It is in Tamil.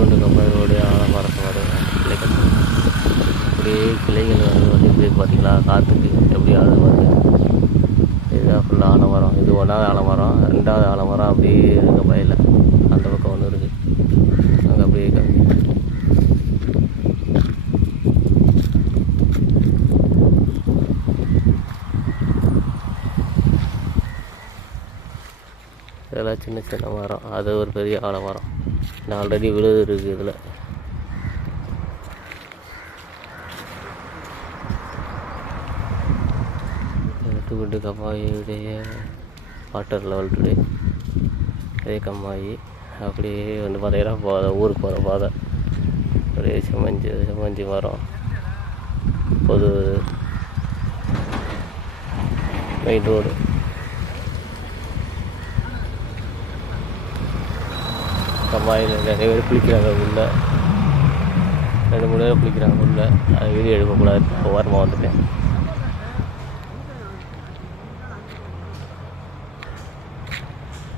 கொண்டு கப்பலுடைய ஆலமரத்தை வரும் கிளைகள் அப்படியே கிளைகள் வந்து இப்படி பார்த்தீங்களா காற்றுக்கு எப்படி அது வருது. இதுதான் ஃபுல்லாக ஆலமரம். இது 1வது ஆலமரம், 2வது ஆலமரம் அப்படியே இருக்க பயில அந்த பக்கம் ஒன்று இருக்குது. அங்கே அப்படியே இதெல்லாம் சின்ன சின்ன மரம். அது ஒரு பெரிய ஆலமரம். நான் ஆல்ரெடி விழுது இருக்குது இதில். தூக்குண்டு கம்மாயியுடைய வாட்டர் லெவல் டுடே. அதே கம்மாயி அப்படியே வந்து பார்த்தீங்கன்னா ஊருக்கு போகிற பாதை அப்படியே செம்மஞ்சி மரம். பொது மெயின் ரோடு. கம்மாயில் நிறைய பேர் குளிக்கிறாங்க உள்ள. 2-3 பேர் குளிக்கிறாங்க உள்ள. அது வீடியோ எடுக்கக்கூடாது. ஓரமாக வந்துட்டேன்.